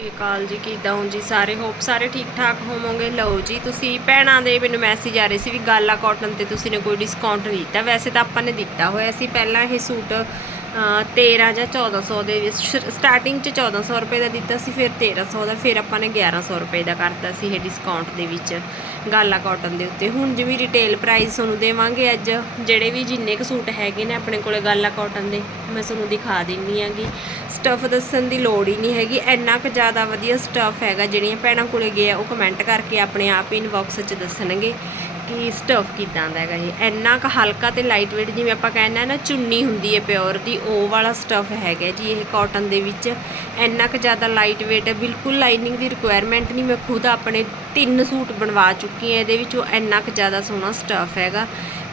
ਸ਼੍ਰੀ ਅਕਾਲ ਜੀ ਕਿਦਾਂ ਹੋ ਜੀ? ਸਾਰੇ ਹੋਪ, ਸਾਰੇ ਠੀਕ ਠਾਕ ਹੋਵੋਗੇ? ਲਓ ਜੀ, ਤੁਸੀਂ ਭੈਣਾਂ ਦੇ ਮੈਨੂੰ ਮੈਸੇਜ ਆ ਰਹੇ ਸੀ ਵੀ ਗਾਲਾ ਕਾਟਨ ਤੇ ਤੁਸੀਂ ਨੇ ਕੋਈ ਡਿਸਕਾਊਂਟ ਨਹੀਂ ਦਿੱਤਾ। ਵੈਸੇ ਤਾਂ ਆਪਾਂ ਨੇ ਦਿੱਤਾ ਹੋਇਆ ਸੀ। ਪਹਿਲਾਂ ਇਹ ਸੂਟ 13 ਜਾਂ 1400 ਦੇ ਵਿੱਚ। ਸਟਾਰਟਿੰਗ ਚ 1400 ਰੁਪਏ ਦਾ ਦਿੱਤਾ ਸੀ, ਫਿਰ 1300 ਦਾ, ਫਿਰ ਆਪਾਂ ਨੇ 1100 ਰੁਪਏ ਦਾ ਕਰਤਾ ਸੀ ਇਹ ਡਿਸਕਾਊਂਟ ਦੇ ਵਿੱਚ, ਗਾਲਾ ਕਾਟਨ ਦੇ ਉੱਤੇ। ਹੁਣ ਜਿਵੇਂ ਰਿਟੇਲ ਪ੍ਰਾਈਸ ਤੁਹਾਨੂੰ ਦੇਵਾਂਗੇ ਅੱਜ, ਜਿਹੜੇ ਵੀ ਜਿੰਨੇ ਕੁ ਸੂਟ ਹੈਗੇ ਨੇ ਆਪਣੇ ਕੋਲੇ ਗਾਲਾ ਕਾਟਨ ਦੇ, ਮੈਂ ਤੁਹਾਨੂੰ ਦਿਖਾ ਦਿੰਨੀ ਆਂਗੀ। ਸਟਫ ਦੱਸਣ ਦੀ ਲੋੜ ਹੀ ਨਹੀਂ ਹੈਗੀ, ਇੰਨਾ ਕੁ ਜ਼ਿਆਦਾ ਵਧੀਆ ਸਟਫ ਹੈਗਾ, ਜਿਹੜੀਆਂ ਭੈਣਾਂ ਕੋਲੇ ਗਏ ਆ, ਉਹ ਕਮੈਂਟ ਕਰਕੇ ਆਪਣੇ ਆਪ ਹੀ ਇਨਬਾਕਸ 'ਚ ਦੱਸਣਗੇ। ਕਿ ਸਟਫ ਕਿਦਾਂ ਦਾ ਹੈਗਾ ਇਹ? ਇੰਨਾ ਕੁ ਹਲਕਾ ਤੇ ਲਾਈਟ weight ਜਿਵੇਂ ਆਪਾਂ ਕਹਿੰਦੇ ਆ ਨਾ, ਚੁੰਨੀ ਹੁੰਦੀ ਹੈ ਪਿਓਰ ਦੀ, ਉਹ ਵਾਲਾ ਸਟਫ ਹੈਗਾ ਜੀ ਇਹ ਕਾਟਨ ਦੇ ਵਿੱਚ। ਇੰਨਾ ਕੁ ਜ਼ਿਆਦਾ ਲਾਈਟ weight ਹੈ, ਬਿਲਕੁਲ ਲਾਈਨਿੰਗ ਦੀ ਰਿਕੁਆਇਰਮੈਂਟ ਨਹੀਂ, ਮੈਂ ਖੁਦ ਆਪਣੇ ਤਿੰਨ ਸੂਟ ਬਣਵਾ ਚੁੱਕੀ ਹਾਂ, ਇਹਦੇ ਵਿੱਚੋਂ ਇੰਨਾ ਕੁ ਜ਼ਿਆਦਾ ਸੋਹਣਾ ਸਟਫ ਹੈਗਾ,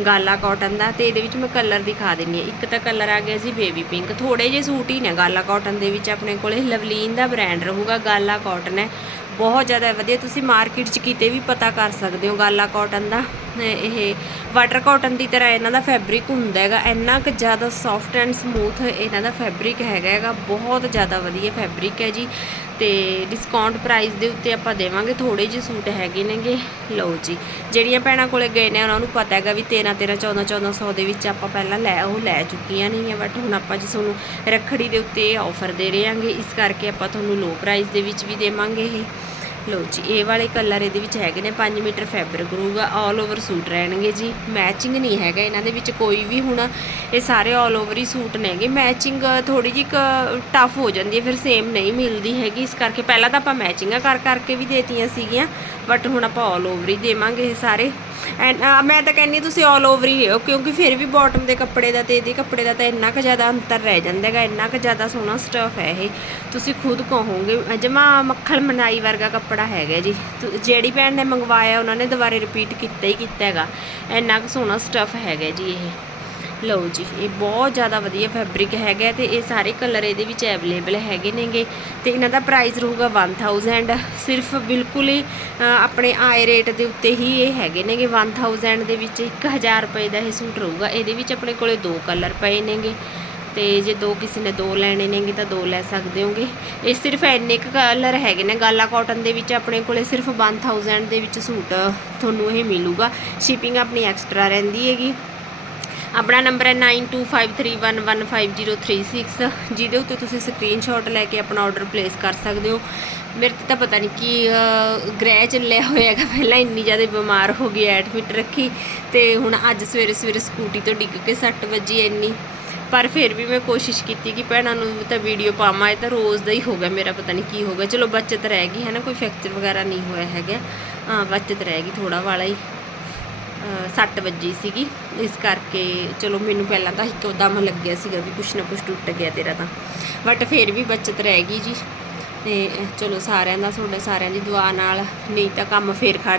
ਗਾਲਾ ਕਾਟਨ ਦਾ, ਤੇ ਇਹਦੇ ਵਿੱਚ ਮੈਂ ਕਲਰ ਦਿਖਾ ਦਿੰਨੀ ਹਾਂ। ਇੱਕ ਤਾਂ ਕਲਰ ਆ ਗਿਆ ਸੀ ਬੇਬੀ ਪਿੰਕ ਥੋੜੇ ਜਿਹੇ ਸੂਟ ਹੀ ਨੇ ਗਾਲਾ ਕਾਟਨ ਦੇ ਵਿੱਚ ਆਪਣੇ ਕੋਲੇ, ਲਵਲੀਨ ਦਾ ਬ੍ਰਾਂਡ ਰਹੂਗਾ, ਗਾਲਾ ਕਾਟਨ ਹੈ। ਬਹੁਤ ਜ਼ਿਆਦਾ ਵਧੀਆ, ਤੁਸੀਂ ਮਾਰਕੀਟ 'ਚ ਕਿਤੇ ਵੀ ਪਤਾ ਕਰ ਸਕਦੇ ਹੋ ਗਾਲਾ ਕਾਟਨ ਦਾ। ਇਹ ਵਾਟਰ ਕਾਟਨ ਦੀ ਤਰ੍ਹਾਂ ਇਹਨਾਂ ਦਾ ਫੈਬਰਿਕ ਹੁੰਦਾ ਹੈਗਾ, ਇੰਨਾ ਕੁ ਜ਼ਿਆਦਾ ਸੌਫਟ ਐਂਡ ਸਮੂਥ ਇਹਨਾਂ ਦਾ ਫੈਬਰਿਕ ਹੈਗਾ ਹੈਗਾ, ਬਹੁਤ ਜ਼ਿਆਦਾ ਵਧੀਆ ਫੈਬਰਿਕ ਹੈ ਜੀ। ਤੇ ਡਿਸਕਾਊਂਟ ਪ੍ਰਾਈਸ ਦੇ ਉੱਤੇ ਆਪਾਂ ਦੇਵਾਂਗੇ। ਥੋੜੇ ਜਿਹੇ ਸੂਟ ਹੈਗੇ ਨੇਗੇ। ਲਓ ਜੀ, ਜਿਹੜੀਆਂ ਭੈਣਾਂ ਕੋਲੇ ਗਏ ਨੇ, ਉਹਨਾਂ ਨੂੰ ਪਤਾ ਹੈਗਾ ਵੀ 13 13 14 1400 ਦੇ ਵਿੱਚ ਆਪਾਂ ਪਹਿਲਾਂ ਲੈ, ਉਹ ਲੈ ਚੁੱਕੀਆਂ ਨੇਗੀਆਂ ਬਟ ਹੁਣ ਆਪਾਂ ਜੀ ਤੁਹਾਨੂੰ ਰੱਖੜੀ ਦੇ ਉੱਤੇ ਆਫਰ ਦੇ ਰਹੇ ਹਾਂਗੇ। ਇਸ ਕਰਕੇ ਆਪਾਂ ਤੁਹਾਨੂੰ ਲੋ ਪ੍ਰਾਈਸ ਦੇ ਵਿੱਚ ਵੀ ਦੇਵਾਂਗੇ ਇਹ। ਲਓ ਜੀ, ਇਹ ਵਾਲੇ ਕਲਰ ਇਹਦੇ ਵਿੱਚ ਹੈਗੇ ਨੇ 5 ਮੀਟਰ ਫੈਬਰਿਕ ਰਹੂਗਾ ਆਲ ਓਵਰ ਸੂਟ ਰਹਿਣਗੇ ਜੀ। ਮੈਚਿੰਗ ਨਹੀਂ ਹੈਗਾ ਇਹਨਾਂ ਦੇ ਵਿੱਚ ਕੋਈ ਵੀ ਹੁਣ, ਇਹ ਸਾਰੇ ਆਲ ਓਵਰ ਹੀ ਸੂਟ ਨੇਗੇ। ਮੈਚਿੰਗ ਥੋੜੀ ਜਿਹੀ ਟਫ ਹੋ ਜਾਂਦੀ ਹੈ, ਫਿਰ ਸੇਮ ਨਹੀਂ ਮਿਲਦੀ ਹੈਗੀ। ਇਸ ਕਰਕੇ ਪਹਿਲਾਂ ਤਾਂ ਆਪਾਂ ਮੈਚਿੰਗਾਂ ਕਰ ਕਰਕੇ ਵੀ ਦੇਤੀਆਂ ਸੀਗੀਆਂ ਬਟ ਹੁਣ ਆਪਾਂ ਆਲ ਓਵਰ ਹੀ ਦੇਵਾਂਗੇ ਇਹ ਸਾਰੇ। ਐਂਡ ਮੈਂ ਤਾਂ ਕਹਿੰਨੀ ਤੁਸੀਂ ਆਲ ਓਵਰ ਹੀ ਲਿਓ, ਕਿਉਂਕਿ ਫਿਰ ਵੀ ਬਾਟਮ ਦੇ ਕੱਪੜੇ ਦਾ ਤੇ ਇਹਦੇ ਕੱਪੜੇ ਦਾ ਤਾਂ ਇੰਨਾ ਕੁ ਜ਼ਿਆਦਾ ਅੰਤਰ ਰਹਿ ਜਾਂਦਾ ਹੈਗਾ, ਇੰਨਾ ਕੁ ਜ਼ਿਆਦਾ ਸੋਹਣਾ ਸਟਫ ਹੈ ਇਹ। ਤੁਸੀਂ ਖੁਦ ਕਹੋਗੇ ਜਮਾ ਮੱਖਣ ਮਨਾਈ ਵਰਗਾ ਕੱਪੜਾ ਹੈਗਾ ਜੀ। ਤੁ- ਜਿਹੜੀ ਭੈਣ ਨੇ ਮੰਗਵਾਇਆ, ਉਹਨਾਂ ਨੇ ਦੁਬਾਰੇ ਰਿਪੀਟ ਕੀਤਾ ਹੀ ਕੀਤਾ ਹੈਗਾ। ਇੰਨਾ ਕੁ ਸੋਹਣਾ ਸਟੱਫ ਹੈਗਾ ਜੀ ਇਹ। ਲਓ ਜੀ, ਇਹ ਬਹੁਤ ਜ਼ਿਆਦਾ ਵਧੀਆ ਫੈਬਰਿਕ ਹੈਗਾ ਤੇ ਇਹ ਸਾਰੇ ਕਲਰ ਇਹਦੇ ਵਿੱਚ ਅਵੇਲੇਬਲ ਹੈਗੇ ਨੇਗੇ। ਤੇ ਇਹਨਾਂ ਦਾ ਪ੍ਰਾਈਸ ਰਹੂਗਾ 1000 ਸਿਰਫ ਬਿਲਕੁਲ ਹੀ ਆਪਣੇ ਆਏ ਰੇਟ ਦੇ ਉੱਤੇ ਹੀ ਇਹ ਹੈਗੇ ਨੇਗੇ। 1000 ਦੇ ਵਿੱਚ 1000 ਰੁਪਏ ਦਾ ਇਹ ਸੂਟ ਰਹੂਗਾ। ਇਹਦੇ ਵਿੱਚ ਆਪਣੇ ਕੋਲੇ ਦੋ ਕਲਰ ਪਏ ਨੇਗੇ। ਤੇ ਜੇ ਦੋ ਕਿਸੇ ਨੇ ਦੋ ਲੈਣੇ ਨੇਗੇ ਤਾਂ ਦੋ ਲੈ ਸਕਦੇ ਹੋਗੇ। ਇਹ ਸਿਰਫ ਇੰਨੇ ਕੁ ਕਲਰ ਹੈਗੇ ਨੇ। ਗਾਲਾ ਕਾਟਨ ਦੇ ਵਿੱਚ ਆਪਣੇ ਕੋਲੇ ਸਿਰਫ 1000 ਦੇ ਵਿੱਚ ਸੂਟ ਤੁਹਾਨੂੰ ਇਹ ਮਿਲੂਗਾ। ਸ਼ਿਪਿੰਗ ਆਪਣੀ ਐਕਸਟਰਾ ਰਹਿੰਦੀ ਹੈਗੀ। ਆਪਣਾ ਨੰਬਰ ਹੈ 9253115036 ਜਿਹਦੇ ਉੱਤੇ ਤੁਸੀਂ ਸਕਰੀਨਸ਼ਾਟ ਲੈ ਕੇ ਆਪਣਾ ਆਰਡਰ ਪਲੇਸ ਕਰ ਸਕਦੇ ਹੋ। ਮੇਰੇ ਤੇ ਤਾਂ ਪਤਾ ਨਹੀਂ ਕੀ ਗ੍ਰਹਿ ਚੱਲਿਆ ਹੋਇਆ ਹੈਗਾ। ਪਹਿਲਾਂ ਇੰਨੀ ਜ਼ਿਆਦਾ ਬਿਮਾਰ ਹੋ ਗਈ ਐਡਮਿਟ ਰੱਖੀ। ਤੇ ਹੁਣ ਅੱਜ ਸਵੇਰੇ ਸਵੇਰੇ ਸਕੂਟੀ ਤੋਂ ਡਿੱਗ ਕੇ ਸੱਟ ਵੱਜੀ ਇੰਨੀ। ਪਰ ਫਿਰ ਵੀ ਮੈਂ ਕੋਸ਼ਿਸ਼ ਕੀਤੀ ਕਿ ਭੈਣਾਂ ਨੂੰ ਤਾਂ ਵੀਡੀਓ ਪਾਵਾਂ ਇਹ ਤਾਂ ਰੋਜ਼ ਦਾ ਹੀ ਹੋ ਗਿਆ ਮੇਰਾ ਪਤਾ ਨਹੀਂ ਕੀ ਹੋ ਗਿਆ। ਚਲੋ ਬਚਤ ਰਹਿ ਗਈ ਹੈ ਨਾ ਕੋਈ ਫ੍ਰੈਕਚਰ ਵਗੈਰਾ ਨਹੀਂ ਹੋਇਆ ਹੈਗਾ। ਹਾਂ ਬਚਤ ਰਹਿ ਗਈ ਥੋੜਾ ਵਾਲਾ ਹੀ। ਅ, ਸੱਟ ਵੱਜੀ ਸੀਗੀ ਇਸ ਕਰਕੇ ਚਲੋ ਮੈਨੂੰ ਪਹਿਲਾਂ ਤਾਂ ਇੱਕੋ ਦਮ ਲੱਗਿਆ ਸੀਗਾ ਵੀ ਕੁਛ ਨਾ ਕੁਛ ਟੁੱਟ ਗਿਆ ਤੇਰਾ ਤਾਂ। ਬਟ ਫਿਰ ਵੀ ਬਚਤ ਰਹਿ ਗਈ ਜੀ। ਤੇ ਚਲੋ ਸਾਰਿਆਂ ਦਾ ਤੁਹਾਡੇ ਸਾਰਿਆਂ ਦੀ ਦੁਆ ਨਾਲ ਨਹੀਂ ਤਾਂ ਕੰਮ ਫੇਰ ਖੜ